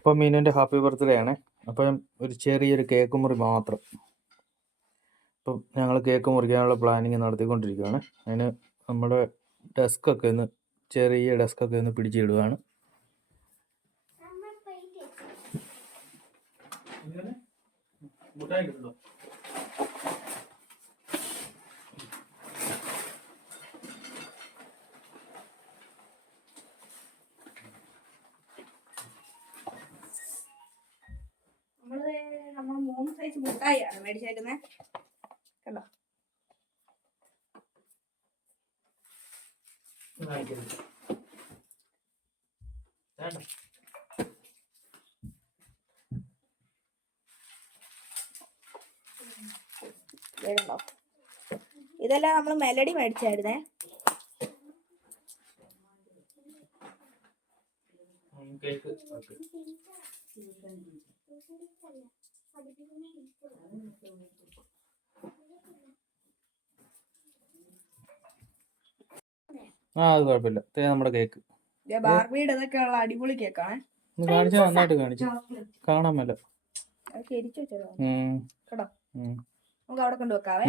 അപ്പം മീനുവിൻ്റെ happy birthday ആണ്. അപ്പം ഒരു ചെറിയൊരു കേക്ക് മുറി മാത്രം. അപ്പം ഞങ്ങൾ കേക്ക് മുറിക്കാനുള്ള പ്ലാനിങ് നടത്തിക്കൊണ്ടിരിക്കുകയാണ്. അതിന് നമ്മുടെ ഡെസ്കൊക്കെ ഒന്ന് ചെറിയ ഡെസ്കൊക്കെ ഒന്ന് പിടിച്ചിടുകയാണ്. നമ്മൾ 3 സൈസ് മുട്ടായിയാണ് മേടിച്ചേക്കുന്നത്. കണ്ടോ? ഇതെല്ലാം നമ്മൾ മെലഡി മേടിച്ചായിരുന്നേ. അത് കുഴപ്പമില്ല. നമ്മുടെ കേക്ക് ബാർബിയുടെ ഇതൊക്കെയുള്ള അടിപൊളി കേക്കാണ്. കാണിച്ചാ നന്നായിട്ട് കാണിച്ചു കാണാൻ മേല. കേട്ടോ, നമുക്ക് അവിടെ കൊണ്ടുവെക്കാവേ.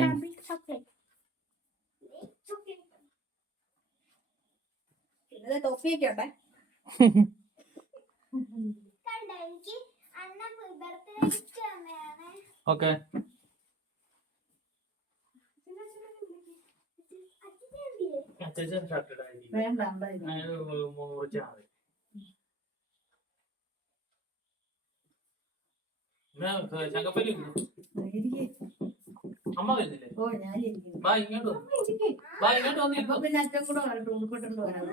പിന്നെ ടോഫിയൊക്കെ ഉണ്ടേ. ഓക്കെ, അമ്മ വരുന്നില്ലേ? പിന്നെ അച്ഛൻ കൂടെ വരട്ടെ, ഉൾക്കൊണ്ടുകൊണ്ട് വരാം.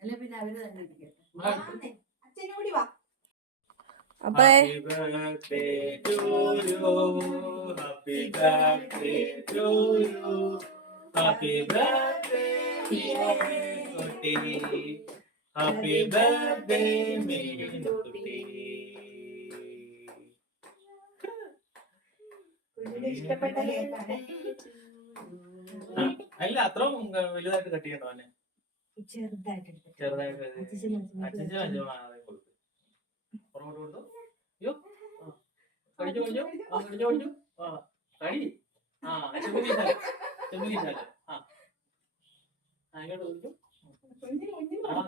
അല്ലെ പിന്നെ അവര് തന്നെ ഇരിക്കട്ടെ. അച്ഛനും കൂടി വാ. അപ്പൊ ഇഷ്ടപ്പെട്ട അല്ല, അത്ര വലുതായിട്ട് കട്ട് ചെയ്യണോ? തന്നെ ചെറുതായിട്ട്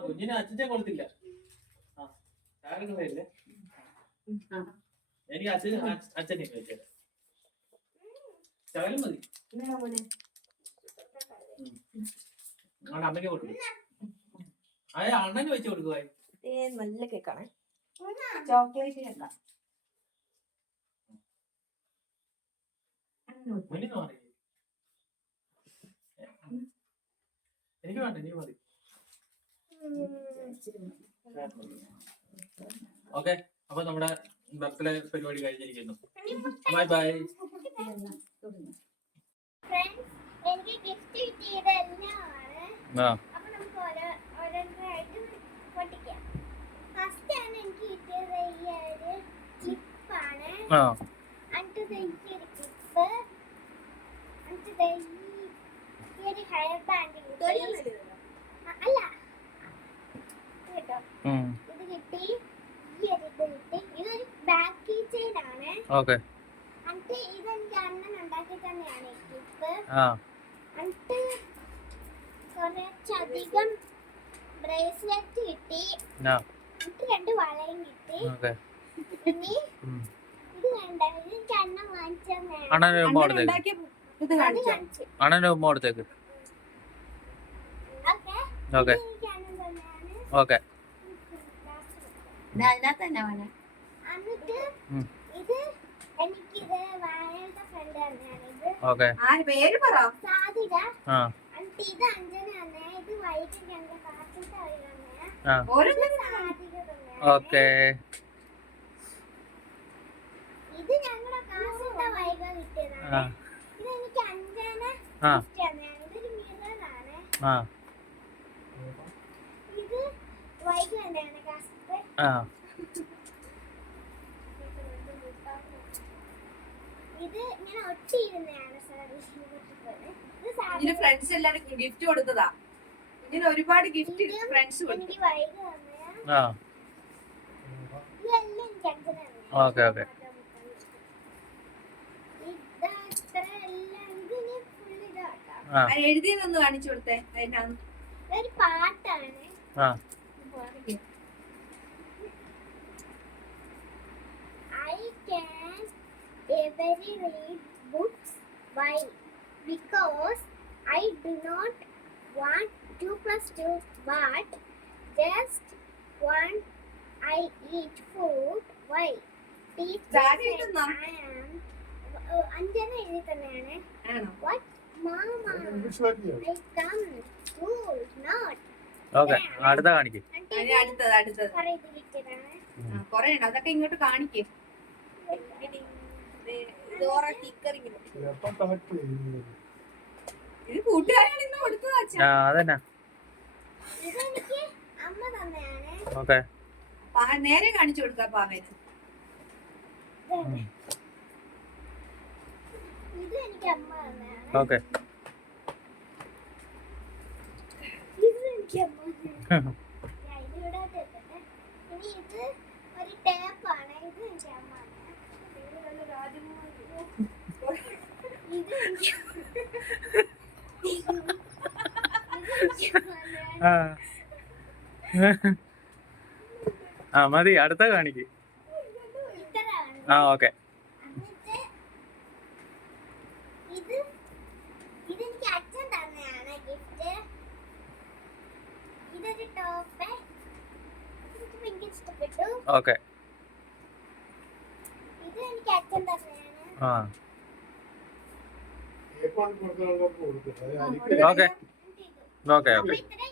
കുഞ്ഞിന് അച്ഛൻ കൊടുത്തില്ല. എനിക്ക് അച്ഛനെ വെച്ചത് ശകലം മതി. അമ്മയ്ക്ക് കൊടുക്കും. അണ്ണന് വെച്ച് കൊടുക്കുക. നല്ല കേക്കാണ്, ചോക്ലേറ്റ് കേക്കാ. എനിക്ക് വേണ്ട, നീ മതി. ഓക്കെ, അപ്പൊ നമ്മുടെ ബർത്ത്ഡേ പരിപാടി കഴിഞ്ഞിരിക്കുന്നു. Bye bye. എനിക്ക് ഗിഫ്റ്റ് കിട്ടിയതെല്ലാമാണ്. അപ്പൊ നമുക്ക് ഓരോന്നായിട്ട് പൊട്ടിക്കാം. ഫസ്റ്റ് ആണ് എനിക്ക് കിട്ടിയത് ഈ ഒരു ക്ലിപ്പാണ്. അടുത്തത് എനിക്ക് ഒരു ക്ലിപ്പ്, അടുത്തത് ഈ ഒരു ഹെയർ ബാൻഡ് അല്ല കേട്ടോ, ഇത് കിട്ടി. ഈ ഒരു ഇത് കിട്ടി. ഇതൊരു ബാക്ക് കീ ചെയിൻ ആണ്. എന്നിട്ട് ഇതെനിക്ക് അണ്ണൻ ഉണ്ടാക്കി തന്നെയാണ് ഈ ക്ലിപ്പ്. എന്നിട്ട് കുറച്ചധികം ബ്രേസ്ലെറ്റ് കിട്ടി. എന്നിട്ട് 2 വളയും കിട്ടി. ഇനി ഇത് കണ്ട, ഇത് എനിക്ക് അണ്ണൻ വാങ്ങിച്ചതാണ്. ഓക്കെ, എന്നിട്ട് ഇത് എനിക്കിത് വായയുടെ ഫ്രണ്ട് തന്നെയാണ്. ഇത് പേര് പറ. സാധിക. എന്നിട്ട് ഇത് അഞ്ജന തന്നെ. ഇത് വൈകി ഞങ്ങളുടെ കാശത്തെ വഴി തന്നെയാ. സാധിക തന്നെയാണ്. ഇത് ഞങ്ങളുടെ കാശത്തെ വൈക കിട്ടിയതാണ്. ഇത് എനിക്ക് അഞ്ജന തന്നെയാണ്. ഇതൊരു മിററാണ്. ഇത് വൈകി തന്നെയാണ് കാശത്തെ. ഇത് ഇങ്ങനെ ഒട്ടിയിരുന്നതാണ്. ഫ്രണ്ട്സ് എല്ലാവർക്കും ഗിഫ്റ്റ് കൊടുത്തതാ. ഇങ്ങനെ ഒരുപാട് ഗിഫ്റ്റ് ഫ്രണ്ട്സ് കൊടുത്തു. എനിക്ക് വൈകി തന്നെയാ. ആ ഇതെല്ലാം എനിക്ക് അച്ഛൻ തന്നെയാ. ഓക്കെ ഓക്കെ ഇതത്ര എല്ലാം ഇതിന് full ഇതാട്ടോ. ആ അത് എഴുതിയതൊന്ന് കാണിച്ചു കൊടുത്തേ. അതിനാണ് ഒരു പാട്ടാണ്. ആ I can ever read books. Why? Because I do not want 2 + 2, but just want I eat food. Why? Teacher ഇതാരും said എഴുതുന്നോ? I am. അഞ്ജന എഴുതി തന്നെയാണ്. ആണോ? What? Mama, I come school, not. Okay അടുത്ത കാണിക്ക്. അതിന് അടുത്തത് പറയിപ്പിച്ചതാണ്. കൊറേ ഉണ്ട്. അതൊക്കെ ഇങ്ങോട്ട് കാണിക്കും. ടിക്കറിങ് ഇത് കൂട്ടുകാരാണ് ഇന്ന് കൊടുത്തത് അച്ഛാ. ആ അതന്നെ. ഇതെനിക്ക് അമ്മ തന്നെയാണ്. ഓക്കെ നേരെ കാണിച്ചു കൊടുക്ക പാമേന്. ഇത് എനിക്ക് അമ്മ തന്നെയാണ്. ഓക്കെ ഇത് എനിക്ക് അമ്മ തന്നെയാണ്. ഞാൻ ഇതിവിടെ ഇട്ടിട്ടെ. ഇനി ഇത് ഒരു ടേപ്പാണ്. ഇത് എനിക്ക് അമ്മ തന്നെയാണ്. ഇത് എനിക്ക് ആ ആ മതി അടുത്ത കാണിക്ക്. ഇത്രയാണ്. ആ ഓക്കെ എന്നിട്ട് ഇതെനിക്ക് അച്ഛൻ തന്നെയാണ് ഗിഫ്റ്റ്. ഇതൊരു ടോപ്പ്. എനിക്ക് ഭയങ്കര ഇഷ്ടപ്പെട്ടു. ഓക്കെ ഇത് എനിക്ക് അച്ഛൻ തന്നെയാണ്. ആ എന്നിട്ട് ഇത്. ഓക്കെ ഓക്കെ അപ്പൊ ഓക്കെ ഇത്രയും